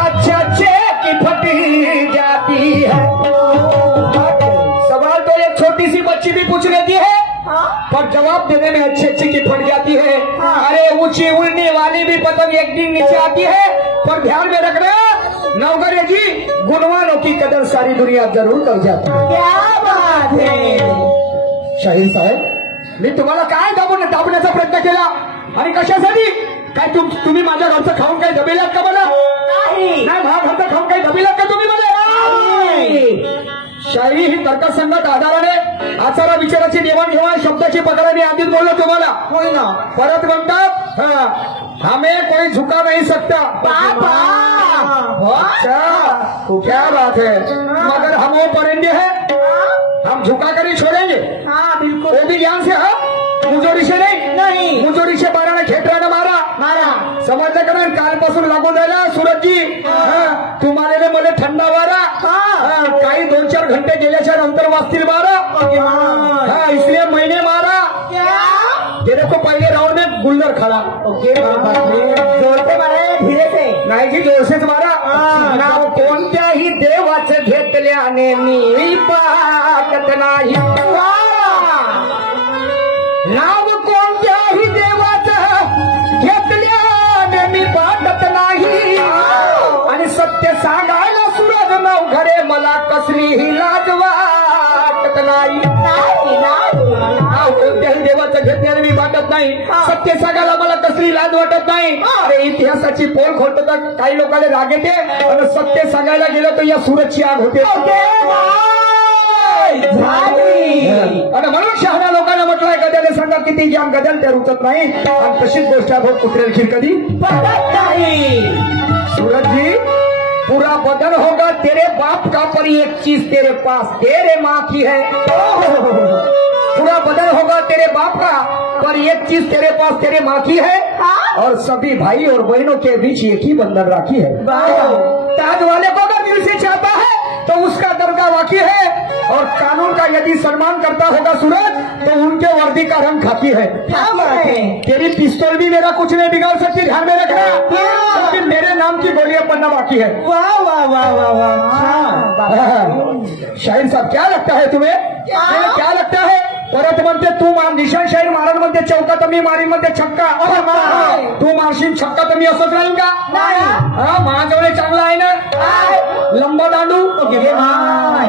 अच्छे अच्छे की फटी जाती है। सवाल तो एक छोटी सी बच्ची भी पूछ लेती है पर जवाब देने में अच्छी अच्छी की फट जाती है। अरे ऊंची उड़ने वाली भी पतंग एक दिन नीचे आती है पर ध्यान में रखना नौकरे जी गुणवानों की कदर सारी दुनिया जरूर कर जाती है। क्या बात है शाहीर साहेब मी तुम्हाला काय दाबवण्याचा प्रयत्न केला आणि कशासाठी काय तुम्ही माझ्या घरचं खाऊन काही दबेलात का मला नाही माझ्या घरचं खाऊन काही दबेलात का तुम्ही मला शायरी ही तर्कसंगत आधाराने आचारा विचाराची देवाणघेवाण शब्दाची पकड मी आधीच बोललो तुम्हाला होय ना परत म्हणतात हमें कोई झुका नहीं सकता। अच्छा तो क्या बात है मगर हम वो पढ़ेंगे हैं हम झुका कर ही छोड़ेंगे। हाँ बिल्कुल वो भी ज्ञान से हम मुजोरी से नहीं मुजोरी से बाराने खेटराने मारा समजलं का नाही कालपासून लागू झाला सूरजजी तुम्हाला मला थंडा वारा काही 2-4 घंटे गेल्याच्या नंतर वाजतील मारा इसलिए महीने मारा ये देखो पहले राउंड में गुल्लर खड़ा जोर से मारे धीरे से नाही जी जोरसेच मारा नाव कोणत्याही देवाचं घेतल्याने मी पाहत नाही नाव कोणत्याही देवाचं घेतल्याने मी पाहत नाही आणि सत्य सांगायला सूरज नवघरे मला कसलीही लाज वाटत नाही। नाव कोणत्याही देवाचं घेतल्याने मी वाटत नाही सत्य सांगायला मला कसली लाज वाटत नाही। अरे इतिहासाची पोल खोलतात काही लोकांना राग येते आणि सत्य सांगायला गेलं तर या सूरजची आग होते आणि म्हणून शहाण्या लोकांना म्हटलंय गद्याने सांगा किती ज्ञान गद्याला त्या रुचत नाही आणि तशीच गोष्ट आहे कुत्र्याला खीर कधी पडत नाही। सूरज जी पूरा बदन होगा तेरे बाप का पर एक चीज तेरे पास तेरे माँ की है। पूरा बदन होगा तेरे बाप का पर एक चीज तेरे पास तेरे माँ की है और सभी भाई और बहनों के बीच एक ही बंधन राखी है। ताज वाले को अगर दिल से चाहता है तो उसका दर्जा वाकी है और कानून का यदि सम्मान करता होगा सूरज तो उनके वर्दी का रंग खाकी है। तेरी पिस्तौल भी मेरा कुछ नहीं बिगाड़ सकती ध्यान में रखना क्योंकि मेरे नाम की गोलियां बनना बाकी है। वाह वाह वाह वाह वाह शाहीर साहब क्या लगता है तुम्हें क्या लगता है परत म्हणते तू निशान शाहीर महाराज म्हणते चौका तर मी मारीन म्हणते छक्का तू मारशील छक्का तर मी असंच राहील का माझ्याजवळ चांगला आहे ना लंबा दांडू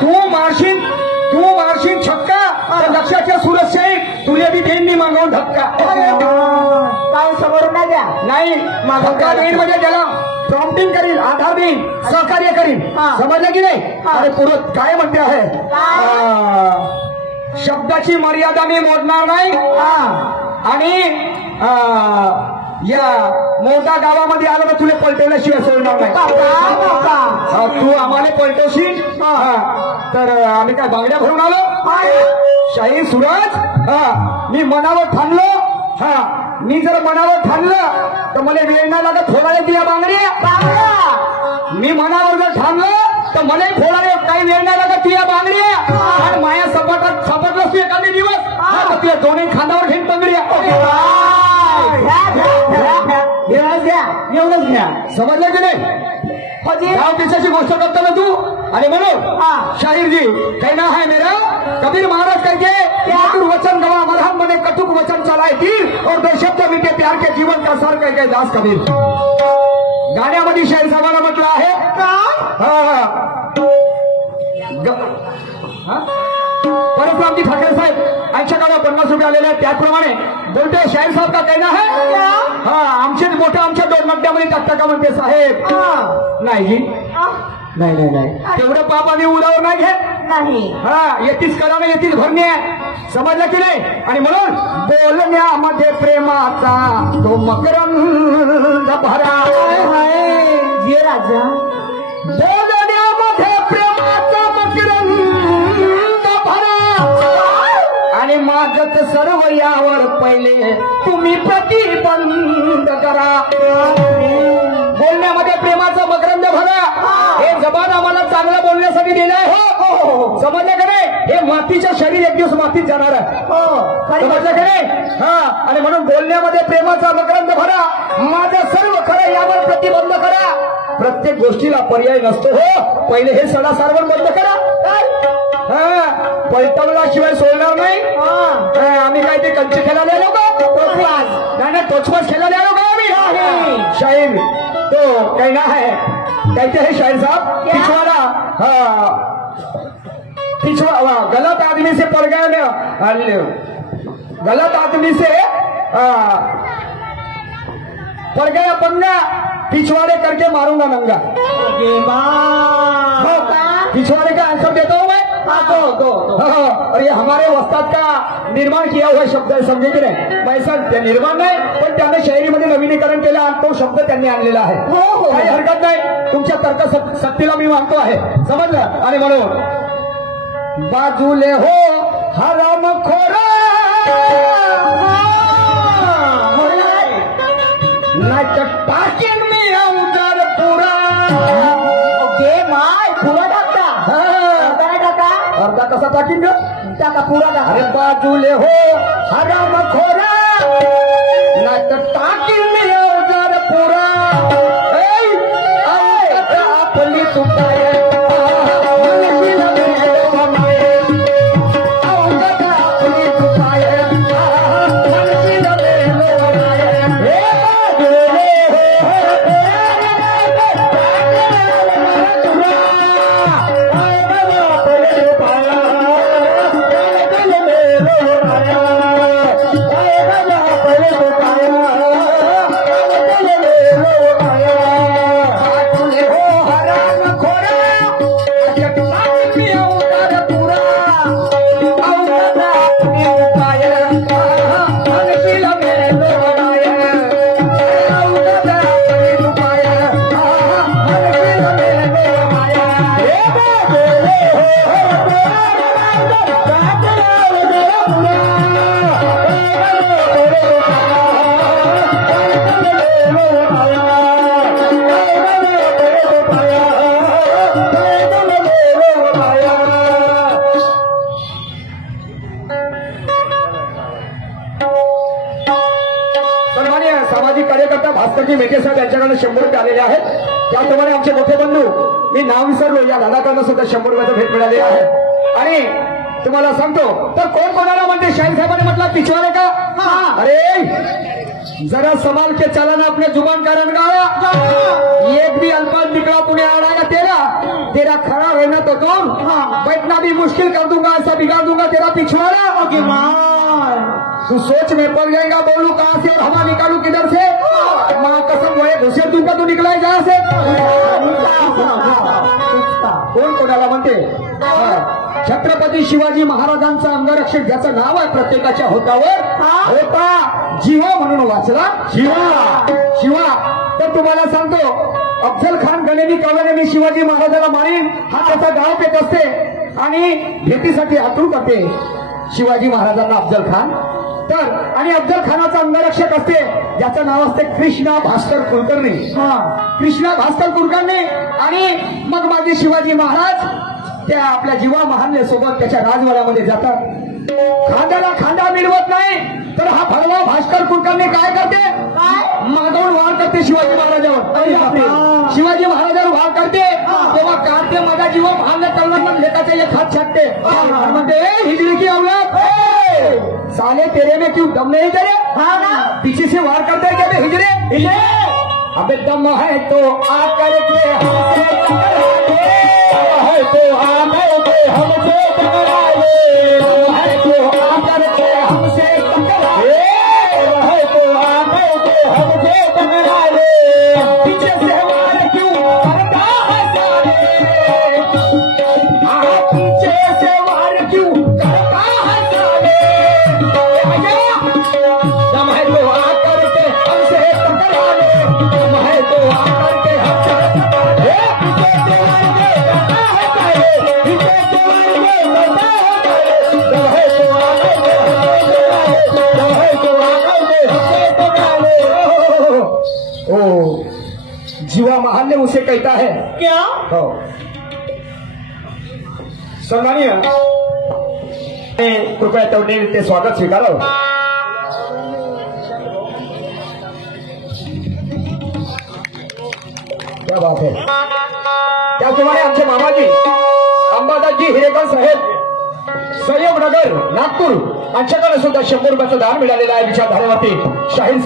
तू मारशील छक्का तर लक्षात ठेव सूरज शाहीर तुला बी देईन मी मागवून धक्का काय समोर नाही द्या नाही धक्का देईन म्हणजे त्याला प्रॉम्प्टिंग करील आधार देईन सहकार्य करील समजलं की नाही। अरे पुरत काय म्हणते आहे शब्दाची मर्यादा मी मोडणार नाही आणि या मोठा गावामध्ये आलं तर तुला पलटवल्याशिवाय सोडणार नाही। तू आम्हाला पलटवशील तर आम्ही काय बांगड्या भरून आलो शाहीर सूरज मी मनावर ठाणलो मी जर मनावर ठाणलं तर मला वेळ नाही लागत फोडायला दिया बांगड्या मी मनावर जर ठाणलं तर मला फोडायला काही वेळ नाही लागत तुझ्या बांगड्या आणि माया सपाटलास तू एखादी दिवस तुझ्या दोन्ही खांद्यावर घेऊन बांगड्या एवढंच घ्या समजलं की नाही गाव देशाची गोष्ट करतो ना तू आणि म्हणून शाहीर जी कहना है मेरा कबीर महाराज कहिए मधुर वचन गवा मरहम बने कटुक वचन चलाए तीर और बेशब्द मिटे प्यार के जीवन का सर कह दास कबीर गाण्यामध्ये शाहीर साहेबांना म्हटलं आहे परशुरामजी ठाकरे साहेब 80 गाड्या 50 रुपये आलेले आहेत त्याचप्रमाणे बोलते शाहीर साहेब का कहना है आमचेच मोठं आमच्या दोन मड्ड्यामध्ये टाकता का म्हणते साहेब नाही जी नाही तेवढं पाप आम्ही उडावर नाही घेत नाही येतीच कराने येतीच भरणे समजलं की नाही। आणि म्हणून बोलण्यामध्ये प्रेमाचा तो मकरंद भरा जे राजा बोलण्यामध्ये प्रेमाचा मकरंद भरा आणि माझत सर्व यावर पहिले तुम्ही प्रतिबंध करा। बोलण्यामध्ये प्रेमाचा मकरंद भरा हे जबान आम्हाला चांगलं बोलण्यासाठी दिलं आहे समजलं का नाही। हे मातीचं शरीर एक दिवस मातीत जाणार आहे समजलं का नाही आणि म्हणून बोलण्यामध्ये प्रेमाचा मकरंद भरा माझं सर्व खरं यावर प्रतिबंध करा प्रत्येक गोष्टीला पर्याय नसतो हो. पहिले हे सडा सारवण बंद करा. पलटवल्याशिवाय सोडणार नाही. आम्ही काय ते कंचे खेळायला आलो का? नाही तोचवाज खेळायला आलो का आम्ही? शाहीर तो कहना है, कहते हैं शाहिर साहब, पिछवाड़ा गलत आदमी से पड़ गया ना, गलत आदमी से पड़ गया पंगा, पिछवाड़े करके मारूंगा नंगा. पिछवाड़े का आंसर देता हूँ मैं. दो. और ये हमारे वस्ताद का निर्माण किया हुआ शब्द आहे, समजे की नाही. पैसा निर्माण नाही, पण त्याने शैलीमध्ये नवीनीकरण केलं आणि तो शब्द त्यांनी आणलेला आहे. काही हरकत नाही, तुमच्या तर्क सत्तेला मी मानतो आहे, समजलं. आणि म्हणून बाजूले हो हरामखोरा, नाही टाकेन मी अवजार पुरा. पुरा टाकता. अर्धा कसा टाकीन ग? टाका पुरा टाका. अरे बाजूले हो हरामखोरा, नाही टाकीन मी अवजार पुरा. आपली चुकाय भास्करजी मेटे साहेब यांच्याकडे 100 रुपये आलेले आहेत. त्याप्रमाणे आमचे मोठे बंधू, मी नाव विसरलो, या दादाकडनं सुद्धा 100 रुपयाचं भेट मिळाले आहे. आणि तुम्हाला सांगतो, तर कोण कोणाला म्हणते? शाहीर साहेबांनी म्हटलं पिछवाड़े का. अरे जरा संभाल के चलाना अपने जुबान का रंगावा. एक भी अल्फाज निकला तूने आड़ागा तेरा खड़ा रहना तो कौन, बैठना भी मुश्किल कर दूंगा, ऐसा बिगाड़ दूंगा तेरा पिछवाड़ा. तू सोच में पड़ जाएगा, बोलू कहां से और हवा निकालू किधर से. माँ कसम वह घुसेर दूंगा तू निकला है जहां से. कोण कोणाला म्हणते? छत्रपती शिवाजी महाराजांचा अंगरक्षक ज्याचं नाव आहे प्रत्येकाच्या होतावर, होता जीवा म्हणून वाचला शिवा. तर तुम्हाला सांगतो, अफजल खान गणेनी कवनेनी शिवाजी महाराजाला मारीन हा त्याचा गाव पेट असते आणि भेटीसाठी आतुर करते शिवाजी महाराजांना अफजल खान. तर आणि अफजल खानाचा अंगरक्षक असते ज्याचं नाव असते कृष्णा भास्कर कुलकर्णी. कृष्णा भास्कर कुलकर्णी. आणि मग माझे शिवाजी महाराज त्या आपल्या जीवा महानले सोबत त्याच्या राजवाड्यामध्ये जातात. खांद्याला खांदा मिळवत नाही, तर हा भरवा भास्कर कुलकर्णी काय करते? मागवून वार करते शिवाजी महाराजांवर. शिवाजी महाराजांवर वार करते तेव्हा काढते माझा जीवा महानले तलवार लेखाचा एक हात छाटते. म्हणते हिजरी की औलाद, साले तेरे में क्यों दम नहीं तेरे? पीछे से वार करते क्या हिजरे? अबे दम है तो आकर के हमसे टकरा ले, है तो आकर के हमसे टकरा ले, है तो आकर के हमसे टकरा ले, है तो आकर के हमसे टकरा ले. पीछे से वार क्यों करता है साले, पीछे से वार क्यों करता है साले. दम है तो आकर के हमसे टकरा ले, दम है तो आकर के हमसे टकरा ले. पीछे से वार में करता है साले, पीछे से वार में करता है साले, दम है तो आकर के हमसे टकरा ले, दम है तो आकर के हमसे टकरा ले. ओ जीवा महान ने उसे कहता है क्या? सन्माननीय कृपया तेवढे ते स्वागत स्वीकारावं. क्या बात है. त्याचप्रमाणे आमचे मामाजी अंबादासजी हिरेकर साहेब संयोगनगर नागपूर यांच्याकडे सुद्धा 100 रुपयाचं दान मिळालेलं आहे विचारधारेवरती शाहीर